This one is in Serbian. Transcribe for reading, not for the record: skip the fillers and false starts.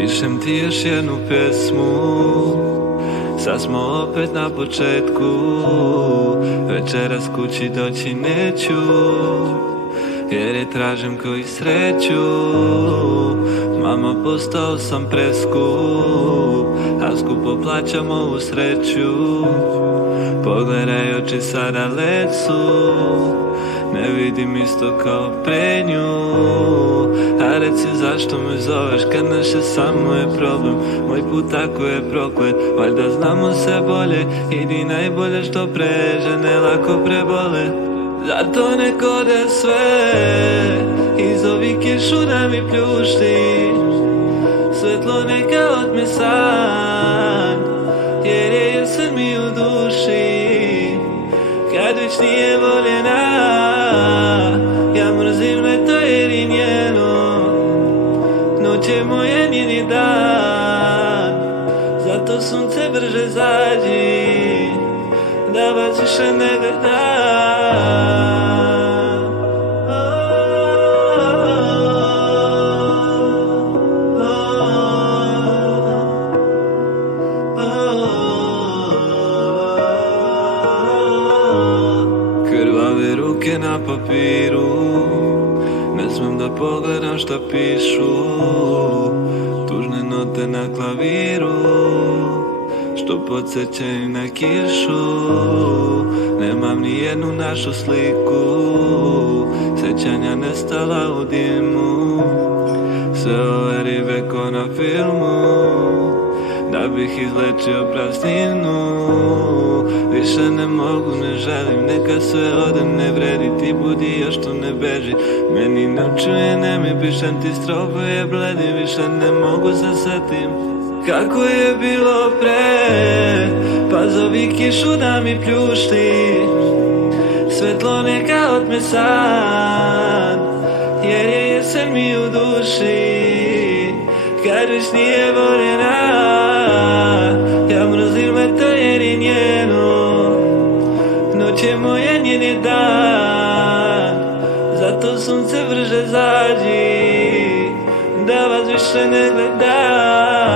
Pišem ti još jednu pjesmu, sad smo opet na početku. Večeras kući doći neću, jer je tražim koji sreću. Mama, postao sam preskup, a skupo plaćam ovu sreću. Pogledaj, oči sada lecu, ne vidim isto kao pre nju. A reci zašto me zoveš kad naše samo je problem. Moj put tako je proklet, valjda znamo se bolje. Idi najbolje što pre, žene lako prebole. Zato nek ode sve, izovi kišu da mi pljušti. Svetlo neka otme san, jer je jesen mi u duši. Kad već nije voljena, ja mrzim leto jer je njeno. Noć je moje, njeni dan, zato sunce brže zađi, da vas više ne gledam. Krvave ruke na papiru, ne smem da pogledam šta pišu. Tužne note na klaviru, što podsjećaju na kišu. Nemam ni jednu našu sliku, sjećanja nestala u dimu. Sve ove ribe ko na filmu, da bih izlečio prazninu. Više ne mogu, ne želim, neka sve ode, ne vredi. Ti budi još tu, ne beži, meni ne čuje, ne mi pišem ti strofe, bledim. Više ne mogu se setim kako je bilo pre, pa zovi kišu da mi pljušti. Svetlo neka otme san, jer je jesen mi u duši. Kad već nije voljena, ja mrzim leto jer je njeno. Noć je moja, njen je dan, zato sunce brže zađi, da vas više ne gledam.